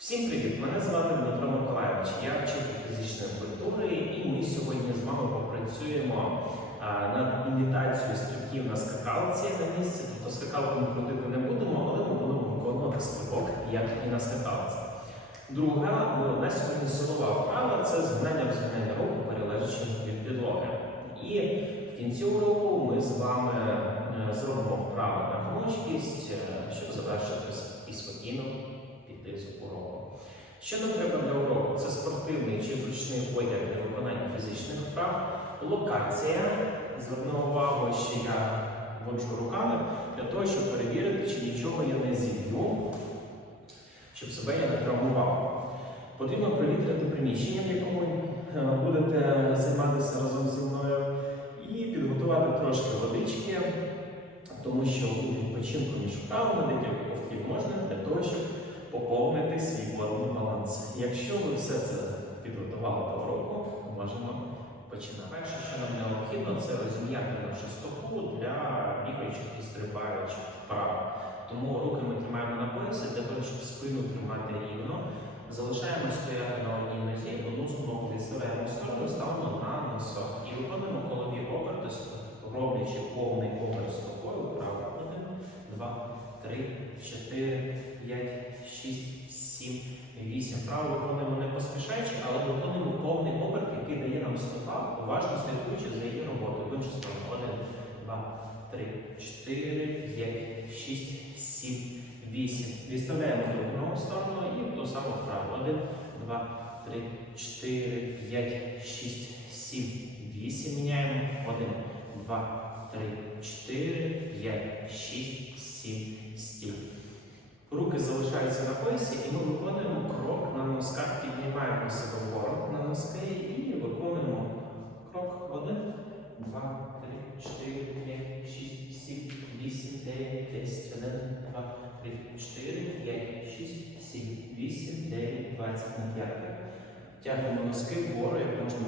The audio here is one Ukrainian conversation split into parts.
Всім привіт! Мене звати Дмитро Миколаївич. Я вчитель фізичної культури, і ми сьогодні з вами попрацюємо над імітацією стрибків на скакалці на місці. Тобто скакалку ми крутити не будемо, але ми будемо виконувати стрибок, як і на скакалці. Друга ну, на сьогодні силова вправа це згинання розгинання рук, перележачи від підлоги. І в кінці уроку ми з вами е, зробимо вправи на гнучкість, е, щоб завершити і спокійно з уроку. Що нам треба для уроку? Це спортивний чи зручний одяг для виконання фізичних вправ, локація. Зверну увагу, що я воджу руками для того, щоб перевірити, чи нічого я не зіб'ю, щоб себе я не травмував. Потрібно провітрити приміщення, в якому е, будете займатися разом зі мною, і підготувати трошки водички, тому що у відпочинку між вправами декілька ковтків можна для того, щоб поповнити свій водний баланс. Якщо ви все це підготували до уроку, можемо починати. Перше, що нам необхідно, це розім'яти нашу стопу для бігаючих і стрибаючих вправ. Тому руки ми тримаємо на поясі для того, щоб спину тримати рівно. Залишаємо стояти на одній нозі, одну ногу відставляємо сторону, ставимо на носок. І виконуємо колові оберти, роблячи повний оберт стопою. Право. Один, два, три, чотири, п'ять, шість, сім, вісім. Право виконуємо не поспішаючи, але виконуємо повний оберт, який дає нам стопа, уважно слідкуючи за її роботою. В іншу сторону. Один, два, три, чотири, п'ять, шість, сім, вісім. Відставляємо другу сторону і ту саму вправу. Один, два, три, чотири, п'ять, шість, сім, вісім. Міняємо. Один, два, три, чотири, п'ять, шість, сім, стіль. Руки залишаються на поясі, і ми виконуємо крок на носках, піднімаємо себе вгору на носки і виконуємо крок. Один, два, три, чотири, п'ять, шість, сім, вісім, дев'ять, десять, один, два, три, чотири, п'ять, шість, сім, вісім, дев'ять, двадцять на. Тягнемо носки вгору, як можна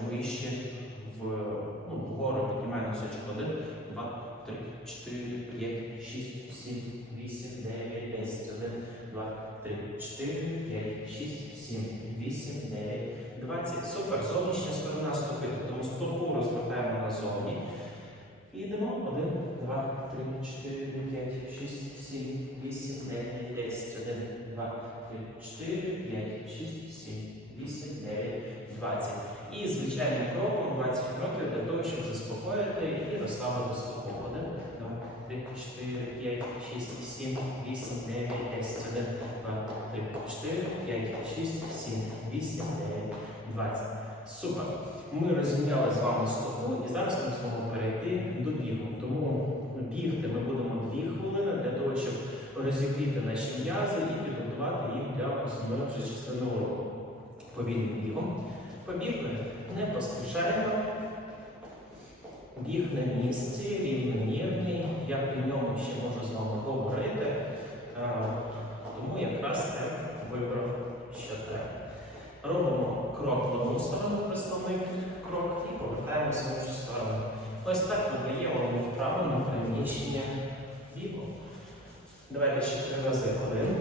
4, 5, 6, 7, 8, 9, 10, 1, 2, 3, 4, 5, 6, 7, 8, 9, 20. Супер. Ми розім'яли з вами стопу і зараз ми зможемо перейти до бігу. Тому бігти ми будемо 2 хвилини для того, щоб розігріти наші м'язи і підготувати їх для основної частини уроку. Повільним бігом. Побігли, не поспішаємо. Біг на місці, рівномірний. Я при ньому ще можу з вами говорити. Е, Тому якраз я вибрав, що треба. Робимо крок в одну сторону, представник крок, і повертаємося в іншу сторону. Ось так вам вправо на приміщення бігу. Давайте ще три рази. Один.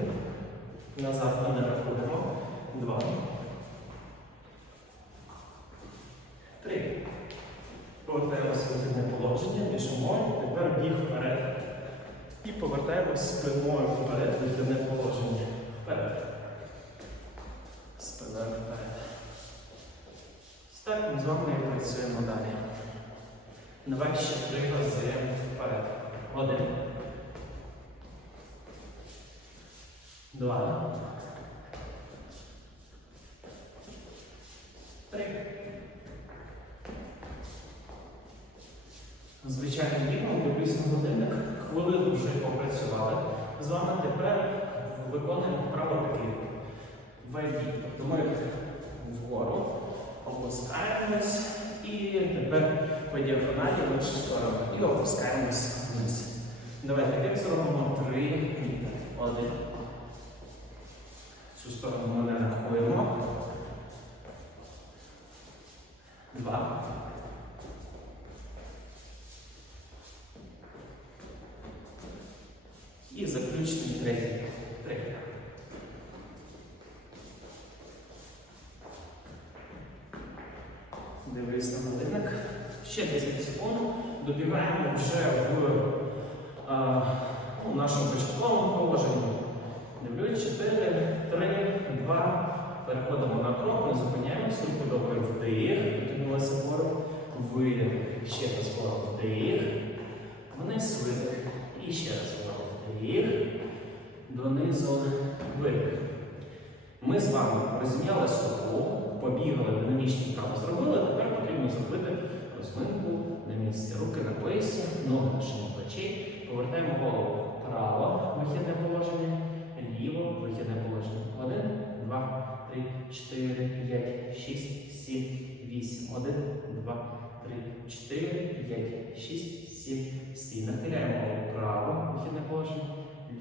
Назад ми не рахуємо. Два. Три. Повертаємося в положення, біжимо. Тепер біг вперед. І повертаємося спиною вперед в положення. Вперед. Спина вперед. Так, ми з вами і працюємо далі. Давай три рази вперед. Один. Два. Три. Звичайно, бігом виписано годинник. Хвилину вже попрацювали. З вами тепер виконуємо вправо таки вайбі. Тобто ми вгору опускаємось і тепер по діагоналі іншу сторону. І опускаємось вниз. Давайте як зробимо три. Один. Цю сторону ми не рахуємо. Два. І заключний третій. Три. Дивись на годинник. Ще 10 секунд. Добігаємо вже в а, у нашому початковому положенні. Дивлюсь, 4, 3, 2. Переходимо на крок, не зупиняємося, руки добре вдих, потягнулися вгору, видих. Ще раз вгору вдих, вниз видих. І ще раз вгору вдих, донизу видих. Ми з вами розім'яли стопу, побігали, динамічні вправи зробили, тепер потрібно зробити розминку на місці. Руки на поясі, ноги на плечей. Повертаємо голову вправо, вихідне положення, ліво, вихідне положення. Один, два, три, чотири, п'ять, шість, сім, вісім. Один, два, три, чотири, п'ять, шість, сім. Стій. Нахиляємо вправо, вихідне положення,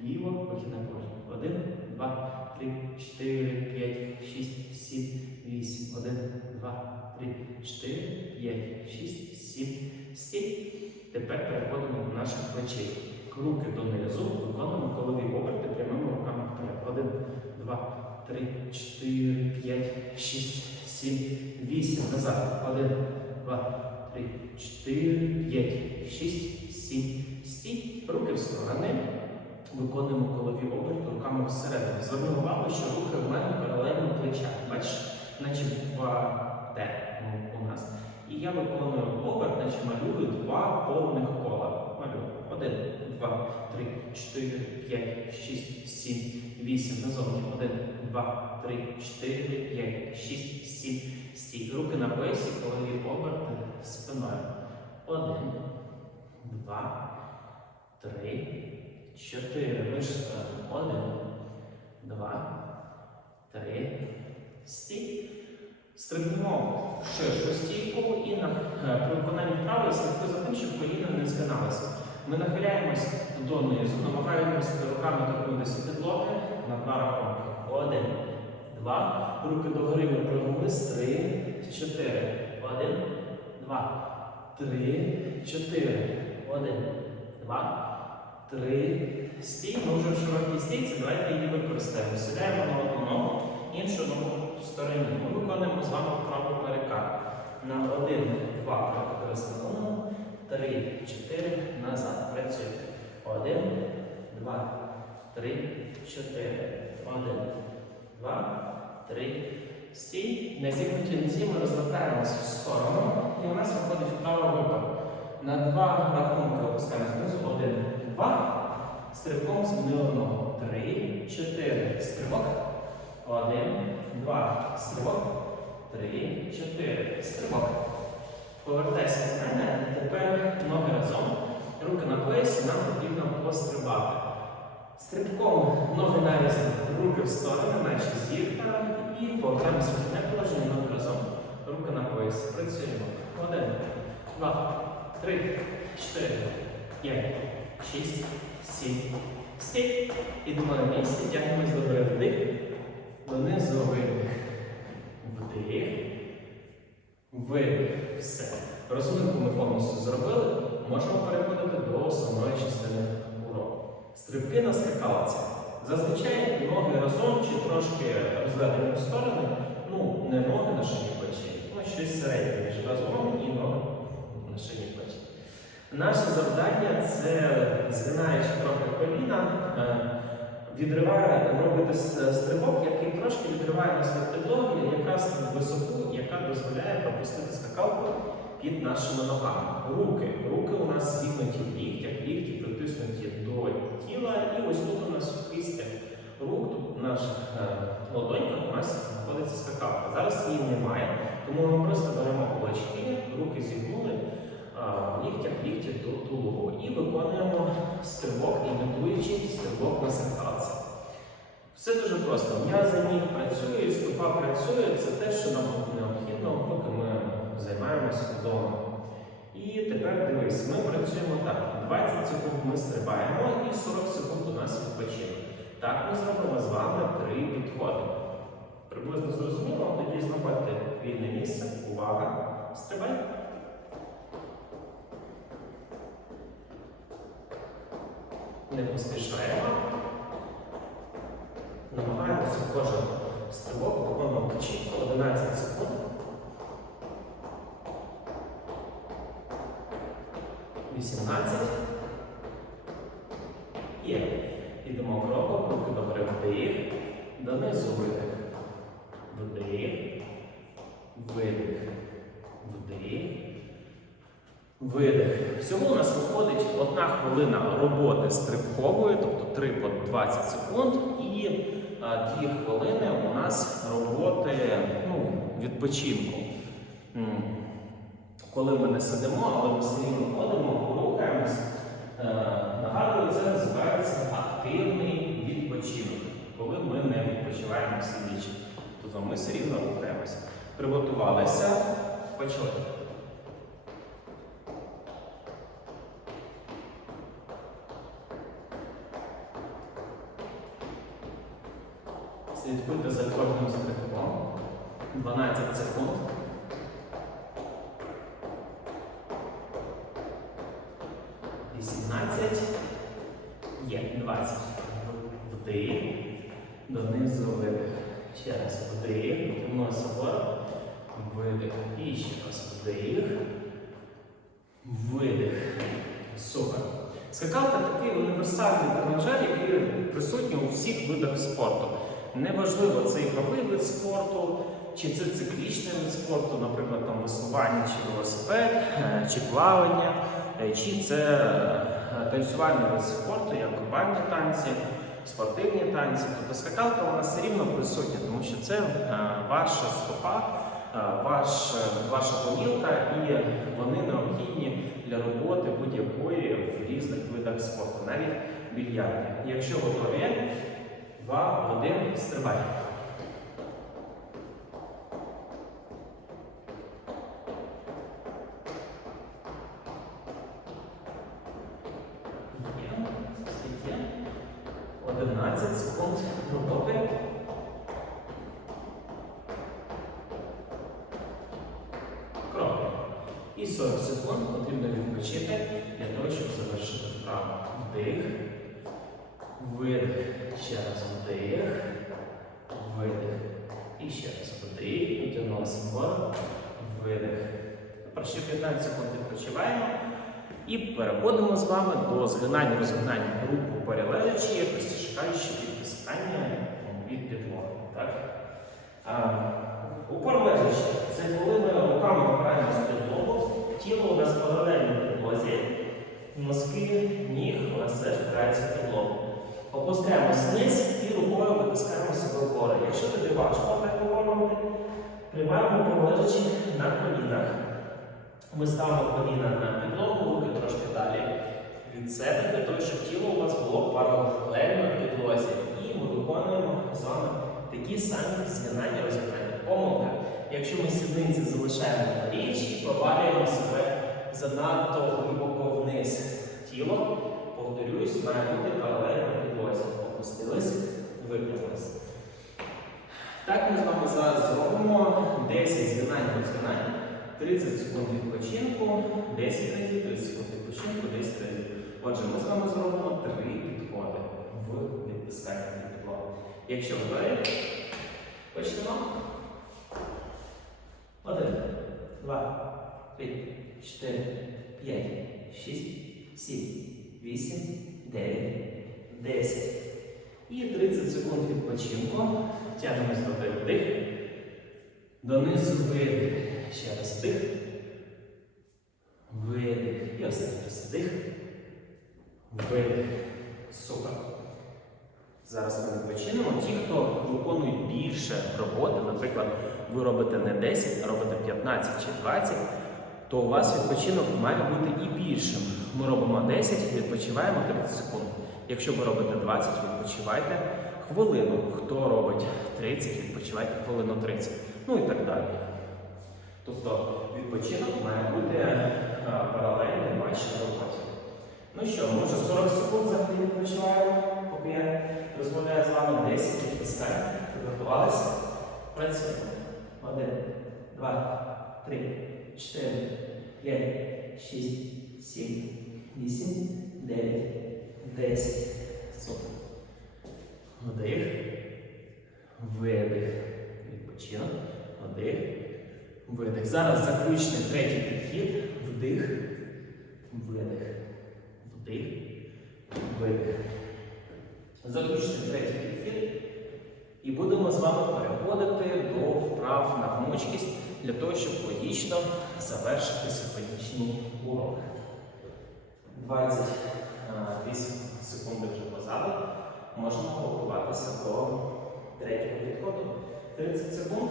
ліво, вихідне положення. Один, два, три, чотири, п'ять, шість, сім, вісім. Один, два, три, чотири, п'ять, шість, сім. Стій. Тепер переходимо до наших плечей. Руки донизу, виконуємо колові оберти прямими руками вперед. Один, два, три, чотири, п'ять, шість, сім, вісім. Назад. Один, два, три, чотири, п'ять, шість, сім. Стій. Руки в сторони. Виконуємо колові оберти руками всередину. Зверни увагу, що руки в мене паралельно плечам. Бачиш, наче буква Т у нас. І я виконую оберт, наче малюю два повних кола. Малюю. Один, два, три, чотири, п'ять, шість, сім, вісім. Назовні. Один, два, три, чотири, п'ять, шість, сім. Стій. Руки на поясі, колові оберти спиною. Один, два, три, чотири. Вище сторони. Один, два, три. Стій. Стрибнемо в ширшу стійку і на, е, виконанні вправи слідкуй за тим, щоб коліна не згиналися. Ми нахиляємось донизу, намагаємося руками торкнутися підлоги на рахунки. Один, два. Руки догори ми пригнулись. Три, чотири. Один, два, три, чотири. Один, два, три. Стій. Ми вже в широкій стійці. Давайте її використаємо. Сідаємо на одну ногу, іншу ногу в стороні. Ми виконуємо з вами вправу перекат. На один, два сторону, три, чотири, назад. Працюємо. Один, два, три, чотири. Один, два, три. Стій. На зігнуті нозі ми розвертаємося в сторону. І у нас виходить вправа випад. На два рахунки опускаємось знизу. Один, два. Стрибком змінили ногу. Три, чотири. Стрибок. Один, два. Стрибок. Три, чотири. Стрибок. Повертайся до мене. Тепер ноги разом. Руки на поясі. Нам потрібно пострибати. Стрибком ноги нарізні, руки в сторони, наче зірка. І повертаємося в одне положення, ноги разом. Руки на поясі. Працюємо. Один, два, три, чотири, п'ять, шість, сім. Стій. Ідемо на місці, тягнемось до. Вдих. Донизу видих. Вдих. Видих. Все. Розминку ми повністю зробили. Можемо переходити до основної частини уроку. Стрибки на скакалці. Зазвичай ноги разом чи трошки розведені в сторони. Ну, не ноги на шині плечі, ну щось середнє між разом і ноги на шині плечі. Наше завдання це, згинаючи трохи коліна, е, відриває, робити стрибок, який трошки відриває нас від підлоги, якраз висоту, яка дозволяє пропустити скакалку під нашими ногами. Руки. Руки у нас зігнуті в ліктях, лікті притиснуті до тіла, і ось тут у нас в кістях рук, тут в наших е, ладоньках у нас знаходиться скакалка. Зараз її немає, тому ми просто беремо кулачки, руки зігнули в ліктях, лікті до тулубу і виконуємо стрибок, імітуючи стрибок на скакалці. Все дуже просто. М'язи ніг працюють, стопа працює. Це те, що нам необхідно, поки ми займаємося вдома. І тепер дивись, ми працюємо так. 20 секунд ми стрибаємо і 40 секунд у нас відпочинок. Так ми зробимо з вами три підходи. Приблизно зрозуміло, тоді знаходьте вільне місце. Увага! Стрибай. Не поспішаємо. Намагаємося кожен стрибок виконувати чітко 11 секунд. 18. Є. Ідемо кроком, руки добре вдих. Донизу видих. Вдих. Видих. Вдих. Видих. Всього у нас виходить одна хвилина роботи стрибкової, тобто 3 по 20 секунд, і 2 хвилини у нас роботи ну, відпочинку. Коли ми не сидимо, але ми все ходимо, рухаємось. Е, Нагадую, це називається активний відпочинок, коли ми не відпочиваємо сидячи. Тобто ми все рівно рухаємося. Приготувалися, почали. Слідкуйте за кожним стрибком. 12 секунд. Вісімнадцять. Є. 20. Вдих. Донизу видих. Ще раз вдих. Нос вгору. Видих. І ще раз вдих. Видих. Супер. Скакалка такий універсальний тренажер, який присутній у всіх видах спорту. Неважливо, це ігровий вид спорту, чи це циклічний вид спорту, наприклад, там веслування чи велосипед, е, чи плавання, е, чи це е, танцювальний вид спорту, як бальні танці, спортивні танці. Тобто скакалка вона все рівно присутня, тому що це ваша стопа, ваш, ваша помілка, і вони необхідні для роботи будь-якої в різних видах спорту, навіть більярді. Якщо готові, два, один, стрибай. 11 секунд роботи. Крок. І 40 секунд потрібно відпочити для того, щоб завершити вправу. Вдих. Видих. Ще раз вдих. Видих. І ще раз вдих. Потягнулися вгору. Видих. Тепер ще 15 секунд відпочиваємо. І переходимо з вами до згинання розгинання групи перележачі, якось шукаючи відтискання від підлоги. Так? А, упор лежачі це коли ми руками опираємося в підлогу, тіло у нас паралельно підлозі, носки, ніг у нас теж впираються в підлогу. Опускаємось вниз і рукою витискаємо себе вгору. Якщо тобі важко виконувати, приймаємо полежачі на колінах. Ми ставимо коліна на підлогу, руки трошки далі від себе, для того, щоб тіло у вас було паралельно підлозі. І ми виконуємо з вами такі самі згинання розгинання. Помилка. Якщо ми сідниці залишаємо на річ і провалюємо себе занадто глибоко вниз. Тіло, повторюсь, має бути паралельно підлозі. Опустились, випрямились. Так ми з вами зараз зробимо 10 згинань розгинань. 30 секунд відпочинку, 10 разів, 30 секунд відпочинку, 10 разів. Отже, ми з вами зробимо три підходи в відтисканні від підлоги. Якщо готові, почнемо. Один, два, три, чотири, п'ять, шість, сім, вісім, дев'ять, десять. І 30 секунд відпочинку. Тягнемось до вдих. Донизу видих. Ще раз вдих. Видих. І останній раз вдих. Видих. Супер. Зараз ми відпочинемо. Ті, хто виконують більше роботи, наприклад, ви робите не 10, а робите 15 чи 20, то у вас відпочинок має бути і більшим. Ми робимо 10, відпочиваємо 30 секунд. Якщо ви робите 20, відпочивайте хвилину. Хто робить 30, відпочивайте хвилину 30. Ну і так далі. Тобто відпочинок має бути е, паралельний вашій роботі. Ну що, ми вже 40 секунд взагалі відпочиваємо, поки я розмовляю з вами 10 відпускань. Приготувалися? Працюємо. Один, два, три, чотири, п'ять, шість, сім, вісім, дев'ять, десять. Супер. Вдих. Видих. Відпочинок. Вдих. Видих. Зараз заключний третій підхід. Вдих. видих, вдих, видих. Заключний третій підхід. І будемо з вами переходити до вправ на гнучкість для того, щоб логічно завершити сьогоднішній урок. 28 секунд вже позаду. Можемо готуватися до третього підходу. 30 секунд.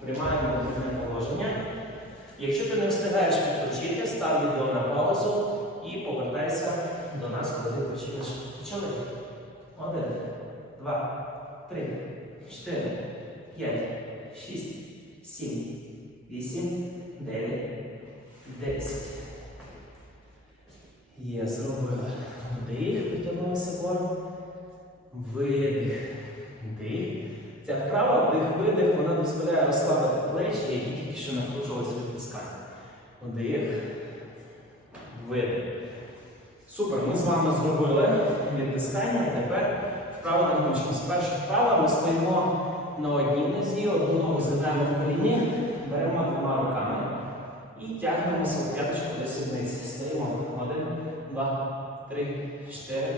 Приймаємо вихідне положення. Якщо ти не встигаєш відпочити, став відео на паузу і повертайся до нас, коли ти почнеш. Почали. Один, два, три, чотири, п'ять, шість, сім, вісім, дев'ять, десять. Є, зробили. Вдих, підтягнулися вгору. Видих. Вдих. Ця вправа вдих-видих, вона дозволяє розслабити плечі, які тільки що напружувалися від тискання. Вдих. Видих. Супер, ми з вами зробили відтискання, тепер вправа на гнучкість. Перша вправа ми стоїмо на одній нозі, одну ногу згинаємо в коліні, беремо двома руками і тягнемося в п'яточку до сідниці. Стоїмо. Один, два, три, чотири,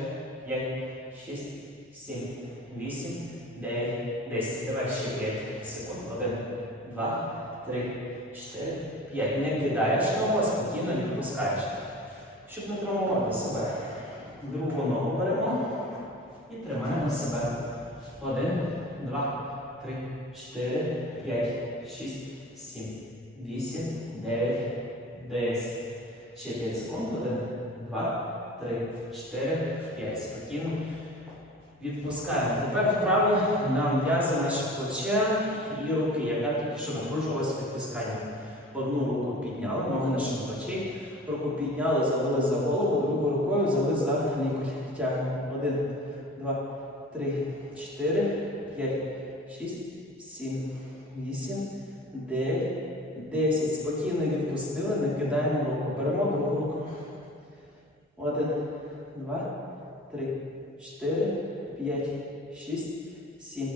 п'ять, шість, сім, вісім, дев'ять, десять. Давай ще п'ять секунд. Один, два, три, чотири, п'ять. Не кидаєш ногу, спокійно відпускаєш. Щоб не травмувати себе. Другу ногу беремо і тримаємо себе. Один, два, три, чотири, п'ять, шість, сім, вісім, дев'ять, десять. Ще п'ять секунд. Один, два, три, чотири, п'ять. Спокійно. Відпускаємо. Тепер вправо на м'язи наших плече і руки, яка тільки що напружувалася під тисканням. Одну руку підняли, ноги на широчі. Руку підняли, завели за голову, другою рукою взяли за лікоть. Тягнемо. Один, два, три, чотири, п'ять, шість, сім, вісім, дев'ять, десять. Спокійно відпустили, не кидаємо руку. Беремо другу руку. Один, два, три, чотири, п'ять, шість, сім,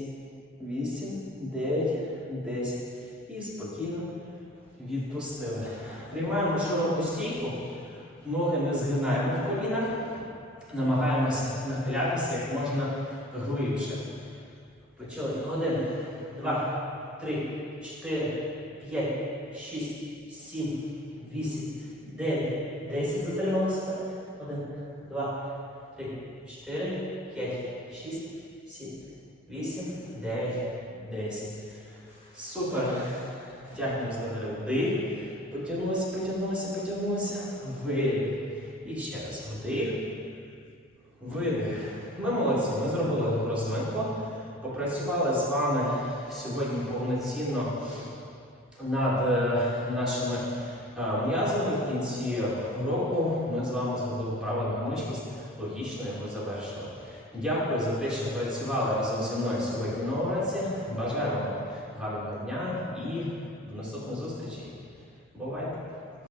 вісім, дев'ять, десять. І спокійно відпустили. Приймаємо широку стійку, ноги не згинаємо в колінах, намагаємося нахилятися як можна глибше. Почали. Один, два, три, чотири, п'ять, шість, сім, вісім, дев'ять, десять. Затрималися. Один, два, три, чотири, п'ять, шість, сім, вісім, дев'ять, десять. Супер. Тягнемо за вдих. Потягнулося, потягнулося, потягнулося. Видих. І ще раз вдих. Видих. Ми молодці, ми зробили розминку. Попрацювали з вами сьогодні повноцінно над е, нашими е, м'язами. В кінці року ми з вами зробили правильну гнучкість, логічно його завершили. Дякую за те, що працювали разом зі мною сьогодні на уроці. Бажаю вам гарного дня і до наступної зустрічі. Бувайте!